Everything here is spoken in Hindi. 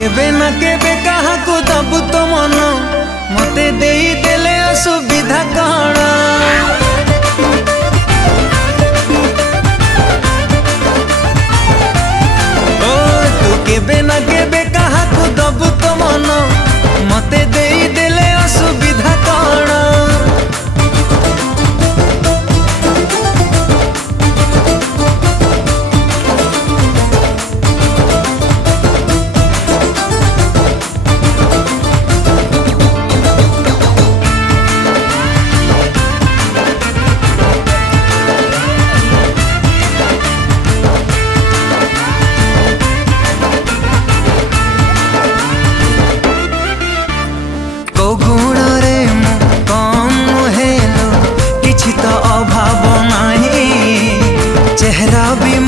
केबे ना केबे कहा को दबु तो मन मते देई देले असुविधा कण ओ तू केबे ना केबे कहा को दबु तो मन मते देई देले असुविधा कण चेहरा भी